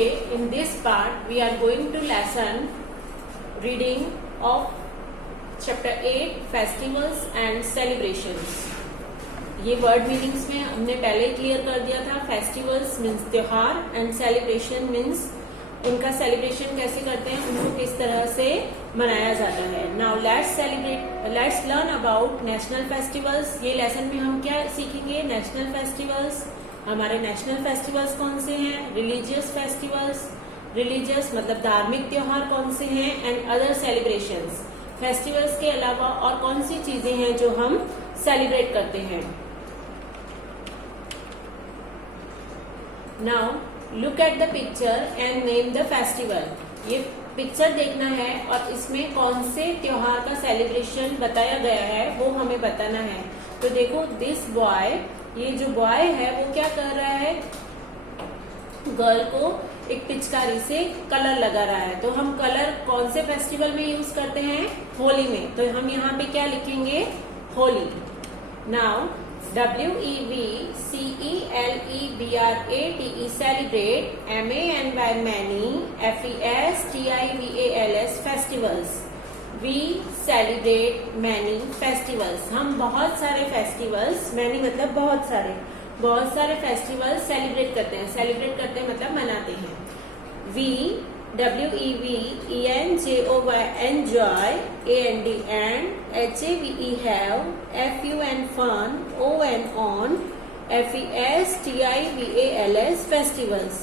Today in this part we are going to lesson reading of chapter 8 festivals and celebrations. ये word meanings में हमने पहले ही clear कर दिया था. फेस्टिवल्स मीन्स त्योहार एंड सेलिब्रेशन मीन्स उनका सेलिब्रेशन कैसे करते हैं, उनको किस तरह से मनाया जाता है. Now let's learn about national festivals. ये लेसन में हम क्या सीखेंगे? National festivals. हमारे नेशनल फेस्टिवल्स कौन से हैं? Religious festivals. रिलीजियस मतलब धार्मिक त्योहार कौन से हैं? And other celebrations. फेस्टिवल्स के अलावा और कौन सी चीजें हैं जो हम सेलिब्रेट करते हैं. Now look at the picture and name the festival. ये पिक्चर देखना है और इसमें कौन से त्योहार का सेलिब्रेशन बताया गया है वो हमें बताना है. तो देखो, दिस बॉय, ये जो बॉय है वो क्या कर रहा है? गर्ल को एक पिचकारी से कलर लगा रहा है. तो हम कलर कौन से फेस्टिवल में यूज करते हैं? होली में. तो हम यहाँ पे क्या लिखेंगे? Holi. Now WEVCELEBRATE celebrate, MAN by many, FESTIVALS festivals. We celebrate many festivals. हम बहुत सारे फेस्टिवल्स, मैनी मतलब बहुत सारे फेस्टिवल्स सेलिब्रेट करते हैं. सेलिब्रेट करते हैं मतलब मनाते हैं. We WEVENJOY enjoy, AND and HAVE have, FUN fun, ON on, FESTIVALS festivals.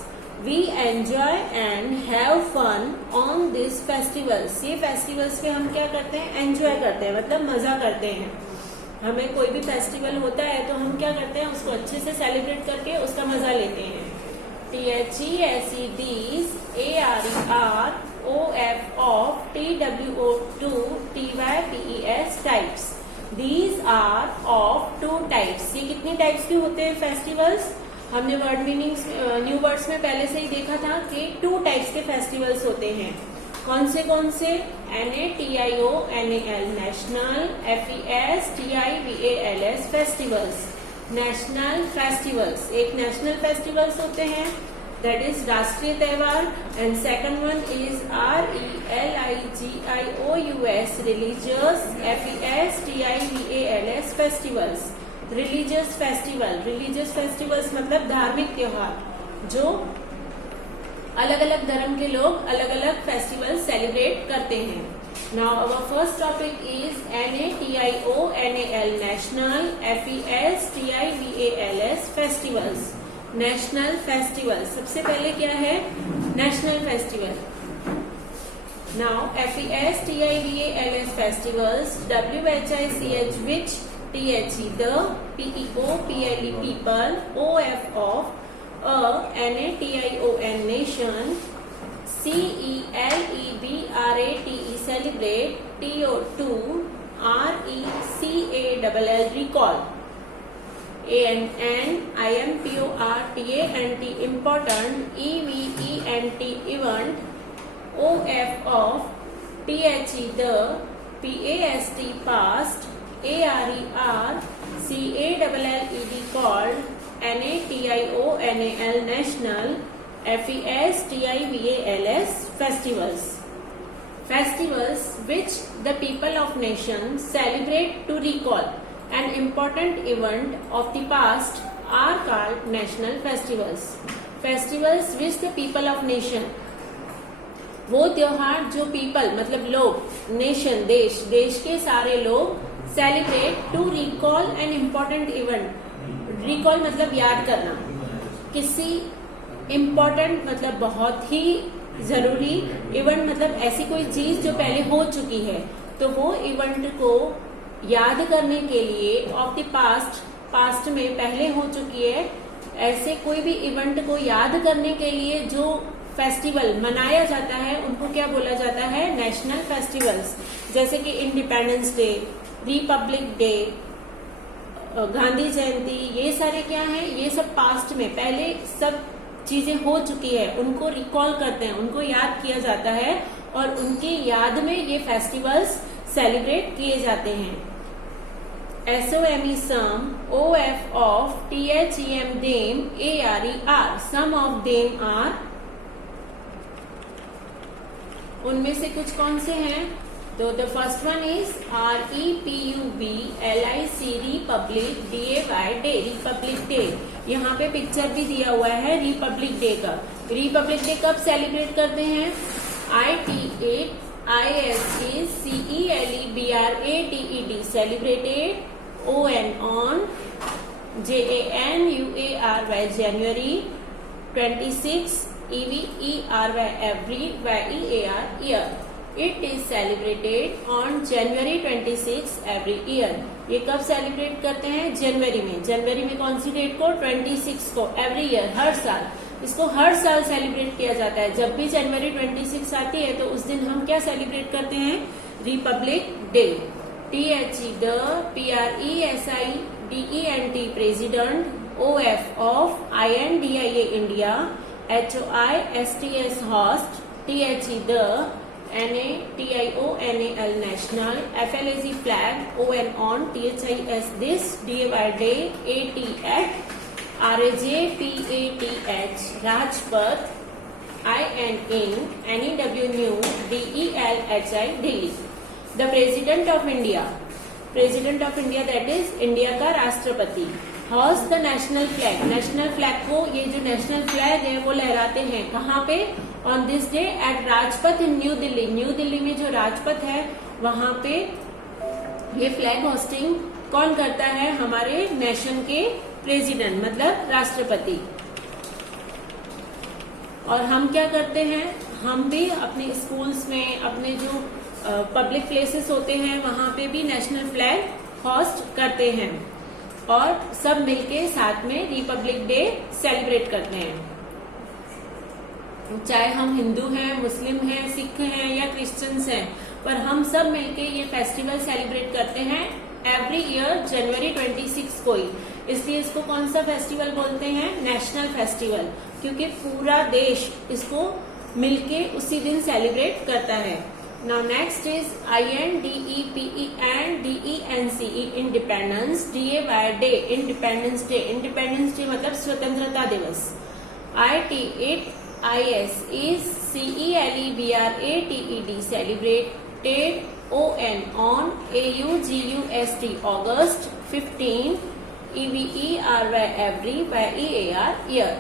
We enjoy and have fun on these festivals. ये फेस्टिवल्स पे हम क्या करते हैं? एंजॉय करते हैं मतलब मजा करते हैं. हमें कोई भी फेस्टिवल होता है तो हम क्या करते हैं? उसको अच्छे से सेलिब्रेट करके उसका मजा लेते हैं. THESEDs ARER OF TWO2 TYPES types. These are of two types. ये कितनी टाइप्स के होते हैं फेस्टिवल्स? हमने वर्ड मीनिंग्स न्यू वर्ड्स में पहले से ही देखा था कि 2 टाइप्स के फेस्टिवल्स होते हैं. कौन से NATIONAL national, FESTIVALS festivals. National festivals, एक नेशनल फेस्टिवल्स होते हैं दैट इज राष्ट्रीय त्योहार, and second one is RELIGIOUS religious, FESTIVALS festivals. Religious festivals मतलब धार्मिक त्योहार जो अलग अलग धर्म के लोग अलग अलग फेस्टिवल सेलिब्रेट करते हैं. Now our first topic is NATIONAL national, FESTIVALS festivals. National festivals. सबसे पहले क्या है? National festival. Now FESTIVALS festivals. WHICH which, THE the, PEO PLE people, OF of, NATION nation, CELEBRATE celebrate, TO2 RECALL recall, ANN IMPORTANT important, EVENT event, OF of, THE the, PAST past, ARER CALLED called, NATIONAL national, FESTIVALS festivals. Festivals which the people of nation celebrate to recall an important event of the past are called national festivals. Festivals which the people of nation, वो त्योहार जो people मतलब लोग, nation देश के सारे लोग celebrate to recall an important event. Recall मतलब याद करना. किसी इम्पोर्टेंट मतलब बहुत ही जरूरी, इवेंट मतलब ऐसी कोई चीज जो पहले हो चुकी है, तो वो इवेंट को याद करने के लिए ऑफ द पास्ट में पहले हो चुकी है, ऐसे कोई भी इवेंट को याद करने के लिए जो फेस्टिवल मनाया जाता है उनको क्या बोला जाता है? National festivals. जैसे कि independence day, republic day, Gandhi Jayanti, ये सारे क्या हैं? ये सब पास्ट में पहले सब चीजें हो चुकी है, उनको रिकॉल करते हैं, उनको याद किया जाता है और उनकी याद में ये फेस्टिवल्स सेलिब्रेट किए जाते हैं. SOME some, OF of, THEM them, ARER. Some of them are उनमें से कुछ कौन से हैं? तो the first one is REPUBLIC Republic DAY day, republic day. यहाँ पे पिक्चर भी दिया हुआ है रिपब्लिक डे का। रिपब्लिक डे कब सेलिब्रेट करते हैं? ITAISECELEBRATED celebrated on JANUARY January 26 EVERY every YEAR year. It is celebrated on January 26 every year. ये कब सेलिब्रेट करते हैं? जनवरी में। जनवरी में कौन सी डेट को? 26 को। एवरी ईयर, हर साल। इसको हर साल सेलिब्रेट किया जाता है। जब भी जनवरी 26 आती है तो उस दिन हम क्या सेलिब्रेट करते हैं? Republic day. THE the PRESIDENT president, OF of, INDIA India, HOISTS host, THE the NATIONAL national, FLAG flag, ON on, THIS this, DAY day, AT at, RAJPATH Rajpath, IN in, NEW new, DELHI Delhi. The President of India, President of India that is India का राष्ट्रपति, host the national flag, national flag को, ये जो national flag है वो लहराते हैं कहाँ पे? On this day at Rajpath in new Delhi. New Delhi में जो राजपथ है वहां पे ये फ्लैग होस्टिंग कौन करता है? हमारे नेशन के प्रेसिडेंट, मतलब राष्ट्रपति। और हम क्या करते हैं? हम भी अपने स्कूल्स में, अपने जो पब्लिक प्लेसेस होते हैं वहां पे भी नेशनल फ्लैग होस्ट करते हैं और सब मिलके साथ में रिपब्लिक डे सेलिब्रेट करते हैं। चाहे हम हिंदू हैं, मुस्लिम हैं, सिख हैं या क्रिश्चियंस हैं, पर हम सब मिलके ये फेस्टिवल सेलिब्रेट करते हैं एवरी ईयर जनवरी 26 को ही। इसलिए इसको कौन सा फेस्टिवल बोलते हैं? नेशनल फेस्टिवल, क्योंकि पूरा देश इसको मिलके उसी दिन सेलिब्रेट करता है। Now next is INDEPENDENCE independence, DAY day, independence day. Independence day मतलब स्वतंत्रता दिवस। ITAISECELEBRATED celebrated on AUGUST August 15 EVERY every YEAR year.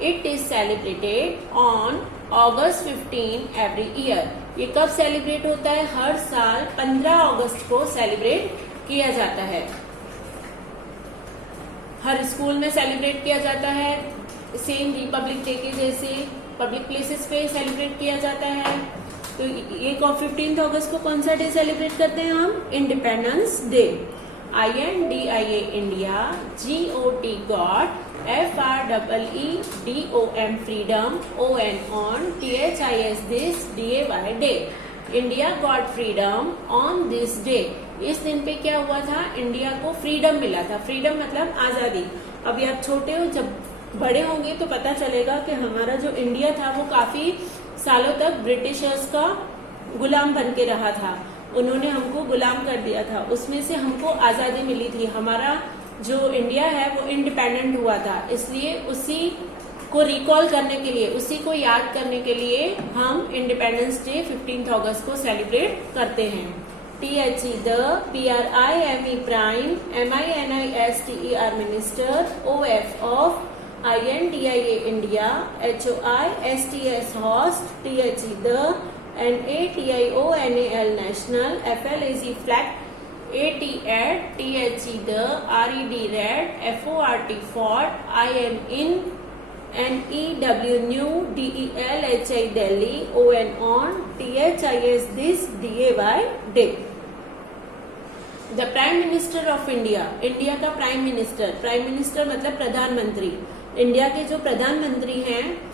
It is celebrated on August 15 every year. ये कब सेलिब्रेट होता है? हर साल 15 अगस्त को सेलिब्रेट किया जाता है। हर स्कूल में सेलिब्रेट किया जाता है, सेम रिपब्लिक डे के जैसे पब्लिक प्लेसेस पे सेलिब्रेट किया जाता है। तो ये 15 अगस्त को कौन सा डे सेलिब्रेट करते हैं हम? Independence day. INDIA India, GOT got, FREEDOM freedom, ON on, THIS this, DAY day. India got freedom on this day. इस दिन पे क्या हुआ था? इंडिया को फ्रीडम मिला था। फ्रीडम मतलब आजादी। अभी आप छोटे हो, जब बड़े होंगे तो पता चलेगा कि हमारा जो इंडिया था वो काफी सालों तक ब्रिटिशर्स का गुलाम बन के रहा था। उन्होंने हमको गुलाम कर दिया था, उसमें से हमको आजादी मिली थी। हमारा जो इंडिया है वो इंडिपेंडेंट हुआ था। इसलिए उसी को रिकॉल करने के लिए, उसी को याद करने के लिए हम इंडिपेंडेंस डे 15 अगस्त को सेलिब्रेट करते हैं। THE the PRIME prime, MINISTER minister, OF of, INDIA India, HOISTS host, THE the NATIONAL national, FLAG flag, AT at, THE the RED red, FORT fort, IN in, NEW new, DELHI Delhi, ON on, THIS this, DAY day. The prime minister of India, India का prime minister, prime minister मतलब प्रधानमंत्री। India के जो प्रधानमंत्री हैं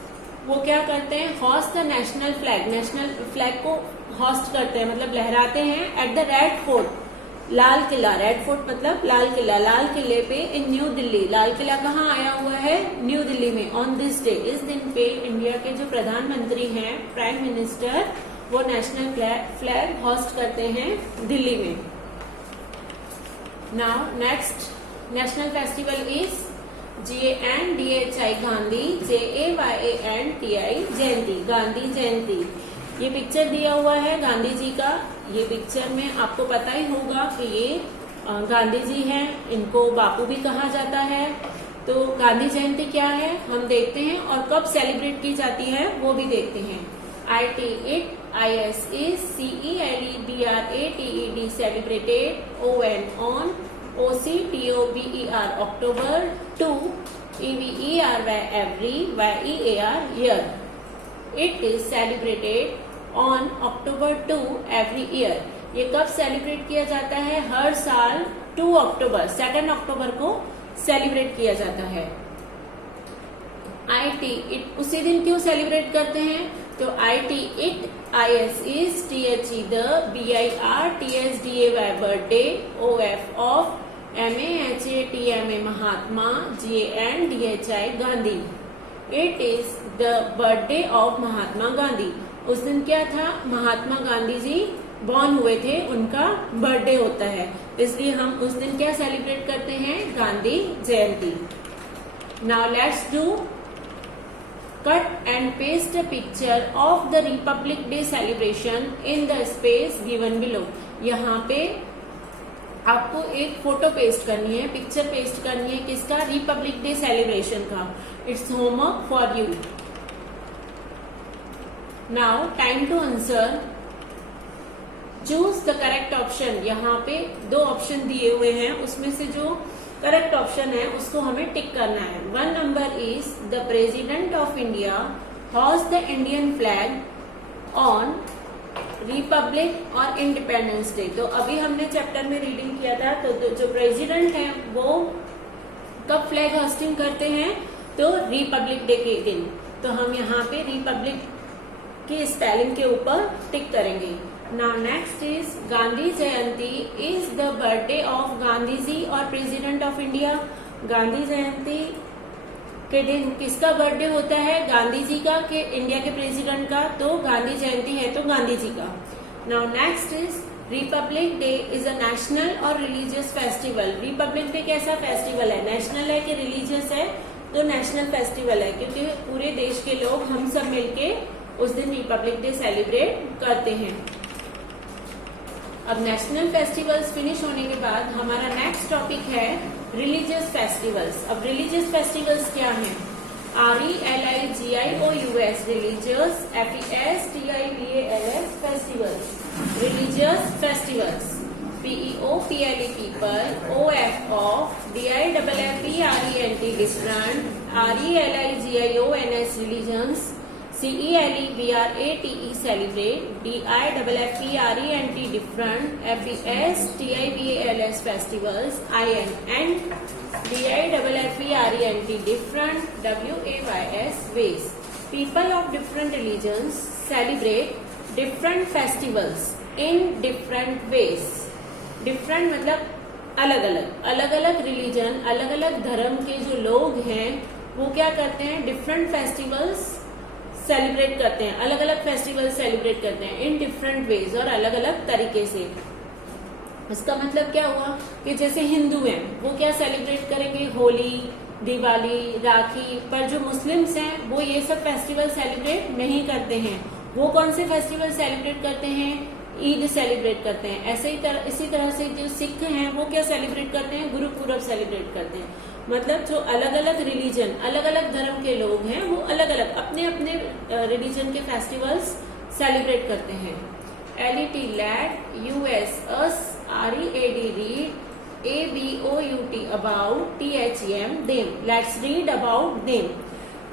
वो क्या करते हैं? Host the national flag, national flag को होस्ट करते हैं, मतलब लहराते हैं at the red fort, Lal Qila. Red fort मतलब लाल किला, लाल किले पे इन न्यू दिल्ली। लाल किला कहाँ आया हुआ है? न्यू दिल्ली में। ऑन दिस डे, इस दिन पे इंडिया के जो प्रधानमंत्री हैं, प्राइम मिनिस्टर, वो नेशनल फ्लैग होस्ट करते हैं दिल्ली में। Now next national festival is GANDHI Gandhi, JAYANTI जयंती, गांधी जयंती। ये पिक्चर दिया हुआ है गांधी जी का। ये पिक्चर में आपको पता ही होगा कि ये गांधी जी हैं, इनको बापू भी कहा जाता है। तो गांधी जयंती क्या है हम देखते हैं, और कब सेलिब्रेट की जाती है वो भी देखते हैं। IT, IT, ISE, CELE, BRATED celebrated on OCTOBER October 2, EVER every, YEAR year. It is celebrated on October 2 every year. ये कब सेलिब्रेट किया जाता है? हर साल 2 अक्टूबर, 2 अक्टूबर को सेलिब्रेट किया जाता है। IT उसी दिन क्यों सेलिब्रेट करते हैं? तो IT ISE THE the BIR TSDAY birthday OF of MAHATMA Mahatma GANDHI Gandhi. It is the birthday of Mahatma Gandhi. उस दिन क्या था? महात्मा गांधी जी बॉर्न हुए थे, उनका बर्थडे होता है, इसलिए हम उस दिन क्या सेलिब्रेट करते हैं? Gandhi Jayanti. Now let's do cut and paste a picture of the republic day celebration in the space given below. यहाँ पे आपको एक फोटो पेस्ट करनी है, पिक्चर पेस्ट करनी है, किसका? रिपब्लिक डे सेलिब्रेशन का। It's homework for you. Now time to answer. Choose the correct option. यहाँ पे 2 ऑप्शन दिए हुए हैं, उसमें से जो करेक्ट ऑप्शन है उसको हमें टिक करना है। 1 number is the president of India हॉज the Indian flag on Republic और इंडिपेंडेंस डे। तो अभी हमने चैप्टर में रीडिंग किया था, तो जो प्रेसिडेंट है वो कब फ्लैग होस्टिंग करते हैं? तो रिपब्लिक डे के दिन। तो हम यहाँ पे रिपब्लिक की स्पेलिंग के ऊपर टिक करेंगे। Now next is Gandhi Jayanti is the birthday of Gandhi ji और प्रेसिडेंट ऑफ इंडिया। गांधी जयंती के दिन किसका बर्थडे होता है? गांधी जी का कि इंडिया के प्रेसिडेंट का? तो गांधी जयंती है तो गांधी जी का। Now next is Republic day is a national और रिलीजियस फेस्टिवल। रिपब्लिक डे कैसा फेस्टिवल है? नेशनल है कि रिलीजियस है? तो नेशनल फेस्टिवल है, क्योंकि पूरे देश के लोग हम सब मिलके उस दिन रिपब्लिक डे सेलिब्रेट करते हैं। अब नेशनल फेस्टिवल्स फिनिश होने के बाद हमारा नेक्स्ट टॉपिक है रिलीजियस फेस्टिवल्स। अब रिलीजियस फेस्टिवल्स क्या हैं? RELIGIOUS religious, FESTIVALS festivals. Religious festivals PEOPLE people, OF of, DIFFERENT different, RELIGIONS religions, CELEBRATE celebrate, DIFFERENT different, FESTIVALS festivals, IN and DIFFERENT different, WAYS ways. People of different religions celebrate different festivals in different ways. Different मतलब अलग अलग, अलग अलग religion, अलग अलग धर्म के जो लोग हैं वो क्या करते हैं? डिफरेंट फेस्टिवल्स सेलिब्रेट करते हैं, अलग अलग फेस्टिवल सेलिब्रेट करते हैं इन डिफरेंट वेज और अलग अलग तरीके से। इसका मतलब क्या हुआ कि जैसे हिंदू हैं वो क्या सेलिब्रेट करेंगे? होली, दिवाली, राखी। पर जो मुस्लिम्स हैं वो ये सब फेस्टिवल सेलिब्रेट नहीं करते हैं। वो कौन से फेस्टिवल सेलिब्रेट करते हैं? ईद सेलिब्रेट करते हैं। इसी तरह से जो सिख हैं वो क्या सेलिब्रेट करते हैं? गुरुपूरब सेलिब्रेट करते हैं। मतलब जो अलग अलग रिलीजन, अलग अलग धर्म के लोग हैं वो अलग अलग अपने अपने रिलीजन के फेस्टिवल्स सेलिब्रेट करते हैं। LET LAT US US READ read ABOUT about THEM them। Let's read about them।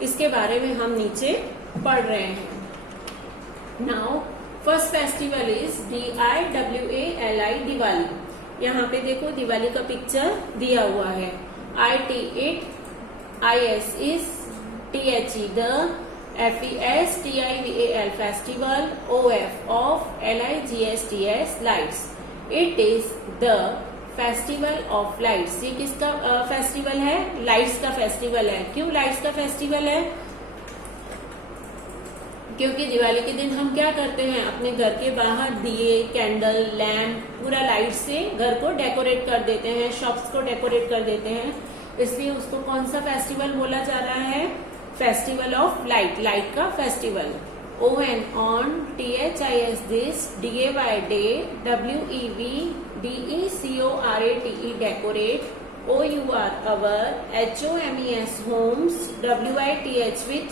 इसके बारे में हम नीचे पढ़ रहे हैं। Now first festival is DIWALI Diwali. यहाँ पे देखो दिवाली का पिक्चर दिया हुआ है। IT ISE THE the, FESTIVAL festival, OF of, LIGHTS lights। It is the festival of lights. ये किसका फेस्टिवल है? लाइट्स का फेस्टिवल है। क्यों लाइट्स का फेस्टिवल है? क्योंकि दिवाली के दिन हम क्या करते हैं? अपने घर के बाहर दिए, कैंडल, लैम्प, पूरा लाइट से घर को डेकोरेट कर देते हैं, शॉप्स को डेकोरेट कर देते हैं। इसलिए उसको कौन सा फेस्टिवल बोला जा रहा है? फेस्टिवल ऑफ लाइट, लाइट का festival. ON on, THIS this, DAY day, WEV DECORATE decorate, OUR our, HOMES homes, WITH with,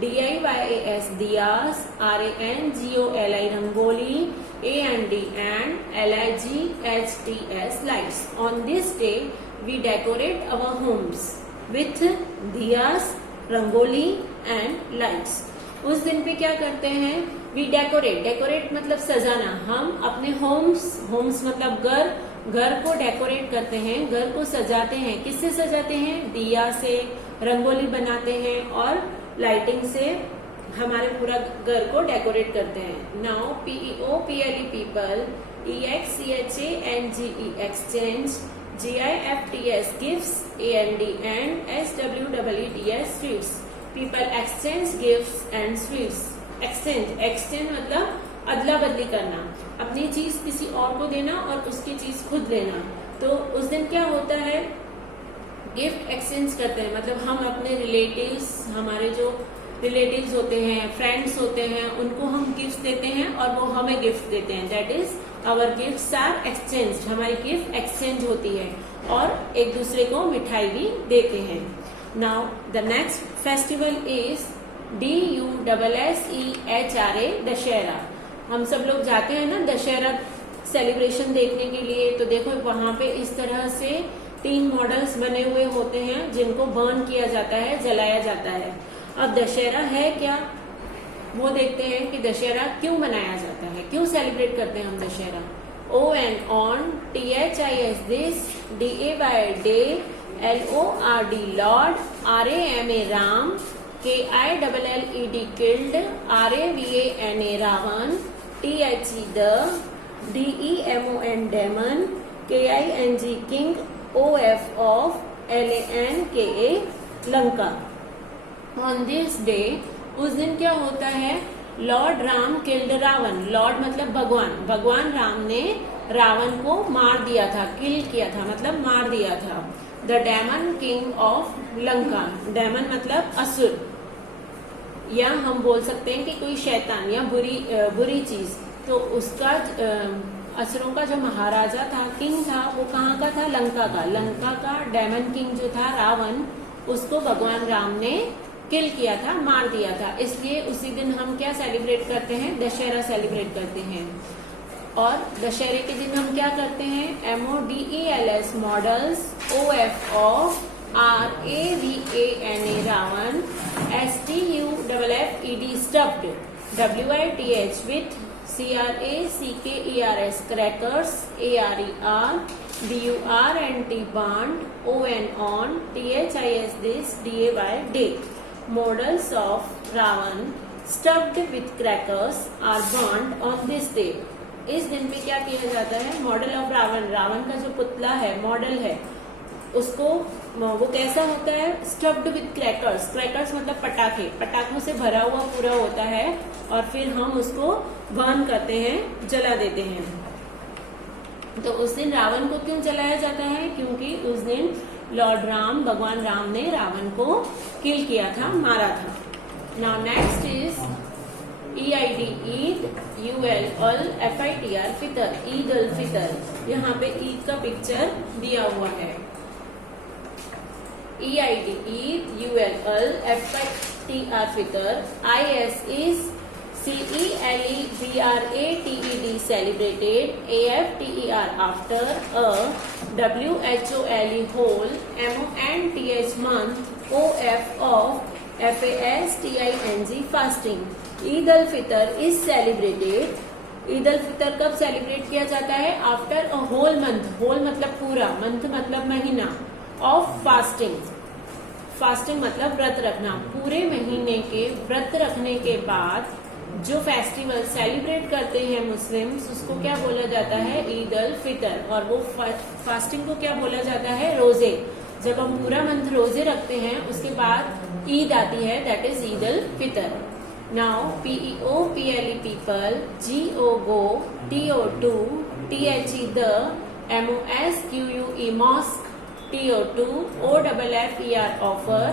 DIYAS diyas, RANGOLI rangoli, AND and LIGHTS lights. On this day we decorate our homes with diyas, rangoli and lights. उस दिन पे क्या करते हैं? We decorate मतलब सजाना. हम अपने होम्स मतलब घर को डेकोरेट करते हैं, घर को सजाते हैं. किससे सजाते हैं? दिया से, रंगोली बनाते हैं और लाइटिंग से हमारे पूरा घर को डेकोरेट करते हैं. Now PEOPLE people, EXCHANGE exchange, GIFTS gifts, AND and SWEETS sweets. People exchange gifts and sweets. Exchange मतलब अदला बदली करना, अपनी चीज किसी और को देना और उसकी चीज खुद लेना. तो उस दिन क्या होता है? गिफ्ट एक्सचेंज करते हैं, मतलब हम अपने रिलेटिव्स, हमारे जो रिलेटिव्स होते हैं, फ्रेंड्स होते हैं, उनको हम गिफ्ट देते हैं और वो हमें गिफ्ट देते हैं. That is our gifts are exchange. हमारी गिफ्ट एक्सचेंज होती है और एक दूसरे को मिठाई भी देते हैं. Now the next festival is DUSSEHRA Dussehra. हम सब लोग जाते हैं ना दशहरा सेलिब्रेशन देखने के लिए. तो देखो वहां पे इस तरह से 3 मॉडल्स बने हुए होते हैं जिनको बर्न किया जाता है, जलाया जाता है. अब दशहरा है क्या, वो देखते हैं कि दशहरा क्यों मनाया जाता है, क्यों सेलिब्रेट करते हैं हम Dussehra. ON on, THIS this, DAY day, LORD Lord, RAMA Ram, KILLED killed, RAVANA Ravan, THE the, DEMON demon, KING king, OF of, LANKA Lanka. On this day, उस दिन क्या होता है? Lord Ram killed Ravana. Lord मतलब भगवान राम ने रावण को मार दिया था, किल किया था मतलब मार दिया था. The demon king of Lanka. Demon मतलब असुर, या हम बोल सकते हैं कि कोई शैतान या बुरी चीज. तो उसका असुरों का जो महाराजा था, किंग था, वो कहाँ का था? लंका का. लंका का डेमन किंग जो था रावण, उसको भगवान राम ने किल किया था, मार दिया था. इसलिए उसी दिन हम क्या सेलिब्रेट करते हैं? दशहरा सेलिब्रेट करते हैं. और दशहरे के दिन हम क्या करते हैं? MODELS models, OF of, RAVANA Ravana, STUFFED stuffed, WITH with, CRACKERS crackers, ARER, BURNT burnt, ON on, THIS this, DAY day. Models of Ravan stuffed with crackers are burnt on this day. इस दिन पे क्या किया जाता है? Model of Ravan का जो पुतला है, मॉडल है, उसको वो कैसा होता है? Stuffed with crackers. क्रैकर्स मतलब पटाखों से भरा हुआ पूरा होता है और फिर हम उसको बर्न करते हैं, जला देते हैं. तो उस दिन रावण को क्यों जलाया जाता है? क्योंकि उस दिन लॉर्ड राम, भगवान राम ने रावण को किल किया था, मारा था. Now next is EID Eid, UL FITR Fitr, Eid ul Fitr. यहाँ पे ईद का पिक्चर दिया हुआ है. EID Eid, UL FITR Fitr. IS is CELEBRATED celebrated, AFTER after, WHOLE whole, MONTH month, OF of, FASTING fasting. Eid ul Fitr is celebrated. Eid ul Fitr कब सेलिब्रेट किया जाता है? After a whole month. Whole मतलब पूरा, मंथ मतलब महीना, ऑफ फास्टिंग. फास्टिंग मतलब व्रत रखना. पूरे महीने के व्रत रखने के बाद जो फेस्टिवल सेलिब्रेट करते हैं मुस्लिम्स, उसको क्या बोला जाता है? ईद उल फितर. और वो फास्टिंग को क्या बोला जाता है? रोजे. जब हम पूरा मंथ रोजे रखते हैं, उसके बाद ईद आती है, that is Eid ul Fitr. Now PEOPLE people, GO go, TO2, THE the, MOSQUE mosque, TO2, OFFER offer,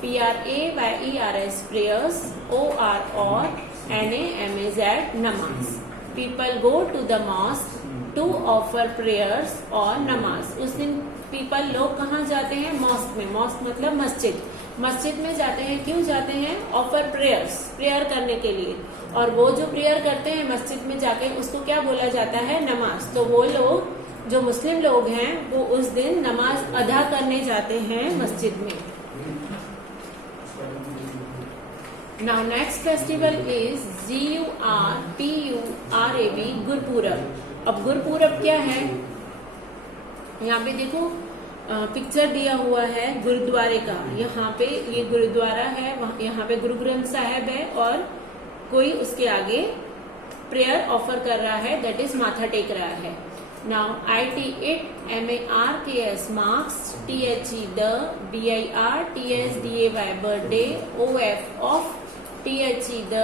PRAYERS prayers, OR or, NAMAZ नमाज। People go to the mosque to offer prayers और नमाज। उस दिन पीपल लोग कहाँ जाते हैं? मॉस्क में। मॉस्क मतलब मस्जिद। मस्जिद में जाते हैं। क्यों जाते हैं? ऑफर प्रेयर्स, प्रेयर करने के लिए। और वो जो प्रेयर करते हैं मस्जिद में जाके उसको क्या बोला जाता है? नमाज। तो वो लोग जो मुस्लिम लोग हैं वो उस दिन नमाज अदा करने जाते हैं मस्जिद में। Now next festival is GURPURAB Gurpurab. अब गुरपूरब क्या है? यहाँ पे देखो पिक्चर दिया हुआ है गुरुद्वारे का। यहाँ पे ये गुरुद्वारा है, यहाँ पे गुरु ग्रंथ साहब है और कोई उसके आगे प्रेयर ऑफर कर रहा है, दैट इज माथा टेक रहा है। Now IT MARKS marks THE the BIR TSDAY birthday OF of THE the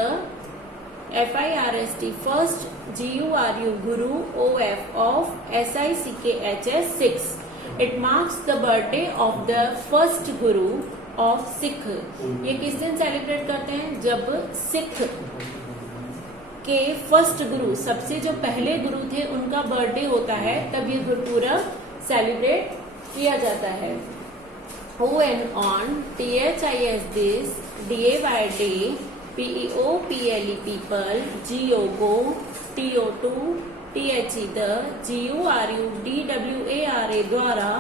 FIRST first GURU Guru OF of SICKHS 6। It marks the birthday of the first guru of Sikh। ये किस दिन celebrate करते हैं? जब सिख के first गुरु, सबसे जो पहले गुरु थे, उनका बर्थडे होता है, तब ये गुरपूरब सेलिब्रेट किया जाता है। ON on THIS this DAY day PEOPLE people GO TO2 THE the GURU DWARA द्वारा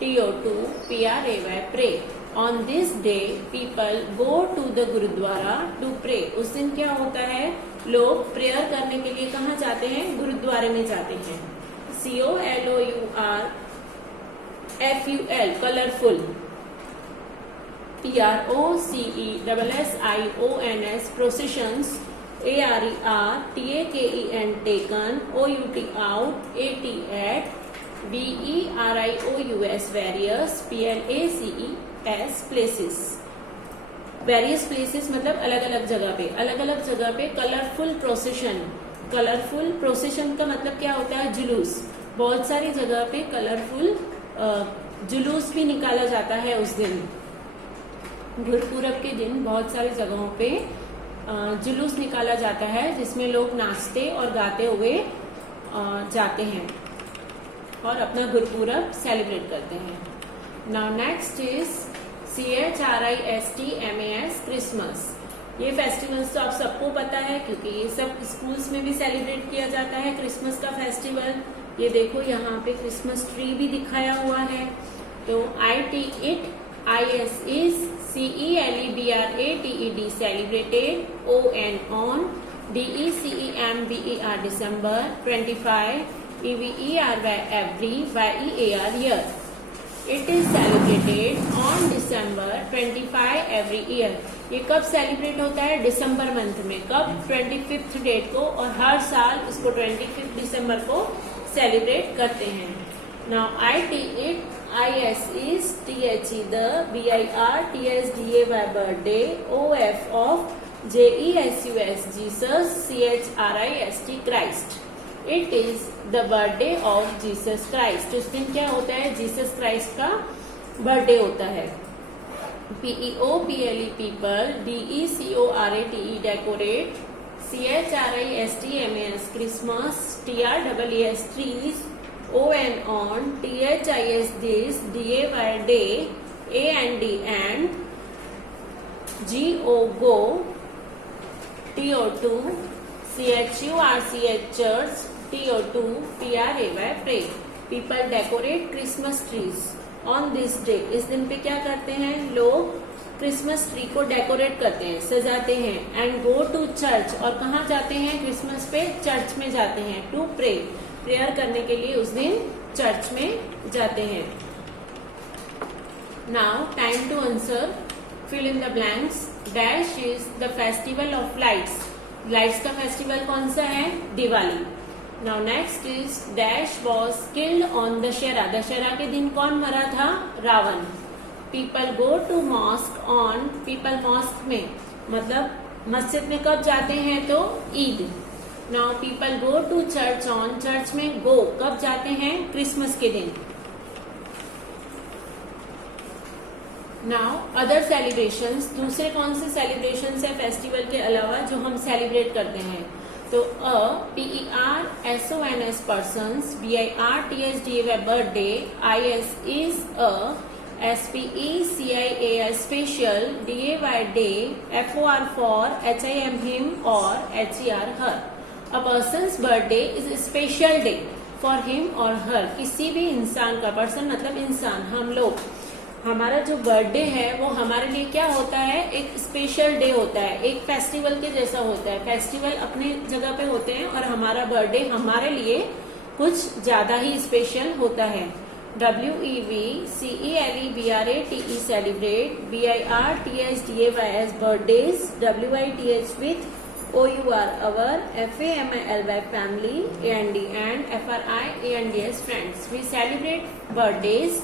TO2 PRAY pray. On this day people go to the gurudwara to pray. उस दिन क्या होता है? लोग प्रेयर करने के लिए कहाँ जाते हैं? गुरुद्वारे में जाते हैं। COLOURFUL colourful. PROCESSIONS processions. ARER TAKEN taken OUT out AT at VERIOUS various PLACES places। Various places मतलब अलग अलग जगह पे, अलग अलग जगह पे कलरफुल प्रोसेशन। कलरफुल प्रोसेशन का मतलब क्या होता है? जुलूस। बहुत सारी जगह पे कलरफुल जुलूस भी निकाला जाता है उस दिन। गुरपूरब के दिन बहुत सारी जगहों पे जुलूस निकाला जाता है जिसमें लोग नाचते और गाते हुए जाते हैं और अपना गुरपूरब सेलिब्रेट करते हैं। Now next is CHRISTMAS Christmas. ये फेस्टिवल्स तो आप सबको पता है क्योंकि ये सब स्कूल्स में भी सेलिब्रेट किया जाता है क्रिसमस का फेस्टिवल। ये देखो यहाँ पे क्रिसमस ट्री भी दिखाया हुआ है। तो ITIS is CELEBRATED celebrated on DECEMBER December 25 EVERY every YEAR year। It is celebrated on December 25 every year। ये कब सेलिब्रेट होता है? दिसंबर मंथ में। कब? 25th डेट को, और हर साल इसको 25 दिसंबर को सेलिब्रेट करते हैं। Now ITIS is THE the BIR TSDAY birthday OF of JESUS Jesus CHRIST Christ। It is the birthday of Jesus Christ। उस दिन क्या होता है? जीसस क्राइस्ट का बर्थडे होता है। PEOPLE people DECORATE decorate CHRISTMAS Christmas TREES trees ON on THIS this DAY day AND and GO go TO2 CHURCH church TO2 PRAY pray। People decorate Christmas trees on this day। इस दिन पे क्या करते हैं? लोग Christmas tree को decorate करते हैं, सजाते हैं। एंड गो टू चर्च, और कहाँ जाते हैं क्रिसमस पे? चर्च में जाते हैं। टू प्रे, प्रेयर करने के लिए उस दिन चर्च में जाते हैं। Now time to answer, fill in the blanks. Dash is the festival of lights. Lights का फेस्टिवल कौन सा है? Diwali. Now next is dash was killed on Dussehra. Dussehra के दिन कौन मरा था? Ravana. People go to mosque on, people mosque में मतलब मस्जिद में कब जाते हैं? तो Eid. Now people go to church on, church में गो कब जाते हैं? क्रिसमस के दिन। नाउ अदर सेलिब्रेशंस, दूसरे कौन से सेलिब्रेशंस है फेस्टिवल के अलावा जो हम सेलिब्रेट करते हैं? तो PERSONS persons, BIRTHDAY birthday, IS is SPECIAL special, DAY day, FOR for HIM him or HER her. A person's birthday is a special day for him or her. किसी भी इंसान का, पर्सन मतलब इंसान, हम लोग, हमारा जो बर्थडे है वो हमारे लिए क्या होता है? एक स्पेशल डे होता है, एक फेस्टिवल के जैसा होता है। फेस्टिवल अपने जगह पे होते हैं और हमारा बर्थडे हमारे लिए कुछ ज्यादा ही स्पेशल होता है। WEVCELEBRATE celebrate, BIRTHDAYS birthdays, WITH with OUR our, FAMILY family, AND and FRI ANDS friends. We celebrate birthdays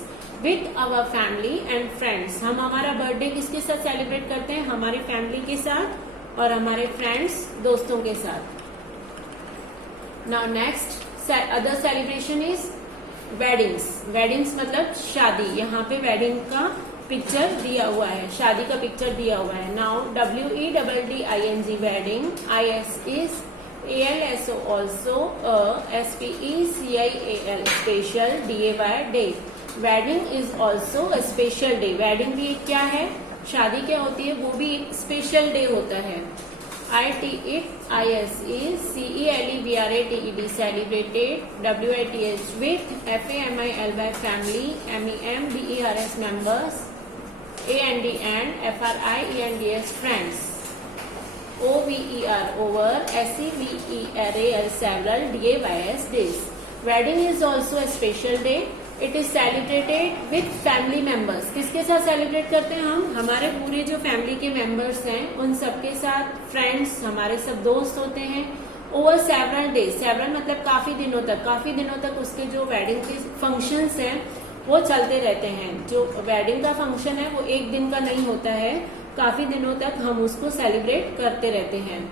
with our family and friends. हम हमारा बर्थडे किसके साथ सेलिब्रेट करते हैं? हमारी फैमिली के साथ और हमारे फ्रेंड्स, दोस्तों के साथ। Now next other celebration is weddings. Weddings मतलब शादी। यहाँ पे वेडिंग का पिक्चर दिया हुआ है, शादी का पिक्चर दिया हुआ है। Now WEDDING wedding, IS is ALSO also, SPECIAL special, DAY day. Wedding is also a special day. Wedding भी एक क्या है? शादी क्या होती है? वो भी एक स्पेशल डे होता है। IS is CELEBRATED celebrated, WITH with FAMILY family, MEMBERS members, AND FRI ENDS friends, OVER over, SEVERAL several, DAYS days. Wedding is also a special day. It is celebrated with family members. किसके साथ celebrate करते हैं हम? हमारे पूरे जो family के members हैं उन सबके साथ, फ्रेंड्स, हमारे सब दोस्त होते हैं। ओवर सेवरल डेज, सेवरल मतलब काफी दिनों तक, काफी दिनों तक उसके जो वेडिंग के फंक्शंस हैं वो चलते रहते हैं। जो वेडिंग का फंक्शन है वो एक दिन का नहीं होता है, काफी दिनों तक हम उसको सेलिब्रेट करते रहते हैं।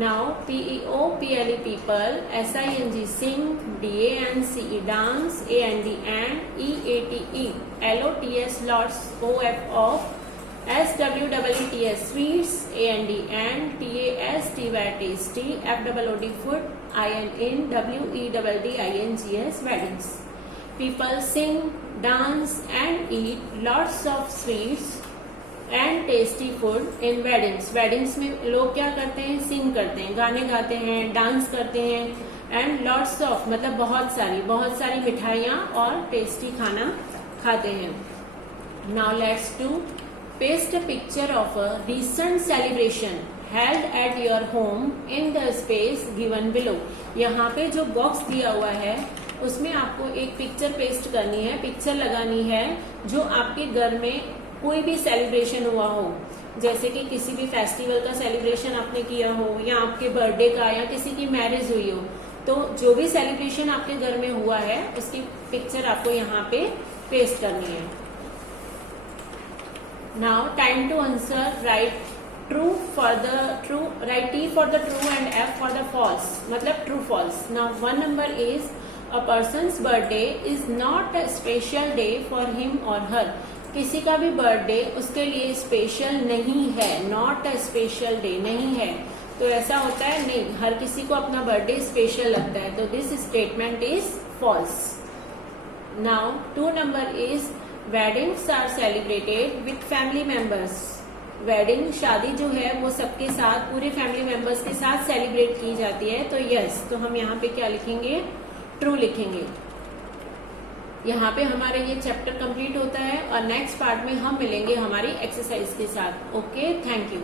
Now PEOPLE people, SING sing, DANCE dance, AND EATE LOTS lots, OF SWEETS sweets, AND TASTY tasty, FOOD food, IN WEDDINGS weddings. People sing, dance and eat lots of sweets and tasty food in weddings. Weddings में लोग क्या करते हैं? सिंग करते हैं, गाने गाते हैं, डांस करते हैं, एंड लॉट्स ऑफ मतलब बहुत सारी मिठाइयाँ और टेस्टी खाना खाते हैं। Now let's do paste a picture of a recent celebration held at your home in the space given below. यहाँ पे जो बॉक्स दिया हुआ है उसमें आपको एक पिक्चर पेस्ट करनी है, पिक्चर लगानी है जो आपके घर में कोई भी सेलिब्रेशन हुआ हो, जैसे कि किसी भी फेस्टिवल का सेलिब्रेशन आपने किया हो या आपके बर्थडे का या किसी की मैरिज हुई हो, तो जो भी सेलिब्रेशन आपके घर में हुआ है उसकी पिक्चर आपको यहाँ पे पेस्ट करनी है। Now time to answer, right true for the true, right T for the true and F for the false, मतलब true false. Now 1 number is a person's birthday is not a special day for him or her. किसी का भी birthday उसके लिए special नहीं है, not a special day नहीं है। तो ऐसा होता है नहीं, हर किसी को अपना बर्थडे स्पेशल लगता है, तो this statement is false. Now 2 number is weddings are celebrated with family members. Wedding, शादी जो है वो सबके साथ, पूरे फैमिली मेंबर्स के साथ सेलिब्रेट की जाती है, तो यस, तो हम यहाँ पे क्या लिखेंगे? ट्रू लिखेंगे। यहाँ पे हमारा ये चैप्टर कंप्लीट होता है और नेक्स्ट पार्ट में हम मिलेंगे हमारी एक्सरसाइज के साथ। Okay, thank you.